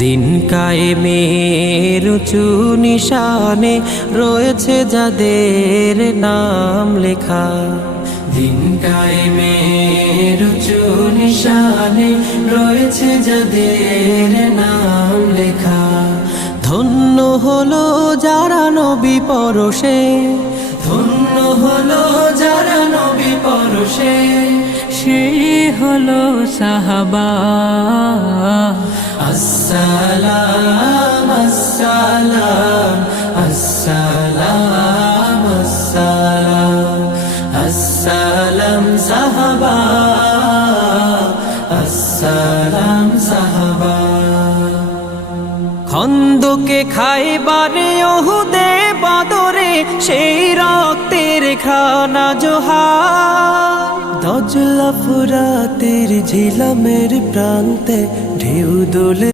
দিন কায়েমের উঁচু নিশানে রয়েছে যাদের নাম লেখা। দিন কায়েমের উঁচু নিশানে রয়েছে যাদের নাম লেখা। ধন্য হলো যারা নবী পরশে, ধন্য হলো যারা নবী পরশে, সেই হলো সাহাবা। আসসালাম আসসালাম আসসালাম আসসালাম আসসালাম সাহাবা, আসসালাম সাহাবা। খন্দকে খাইবারে ওহুদে বদরে সেই রক্তের খানা জোহার। দজলা ফুরাতের ঝিলামের প্রান্তে ঢেউ দোলে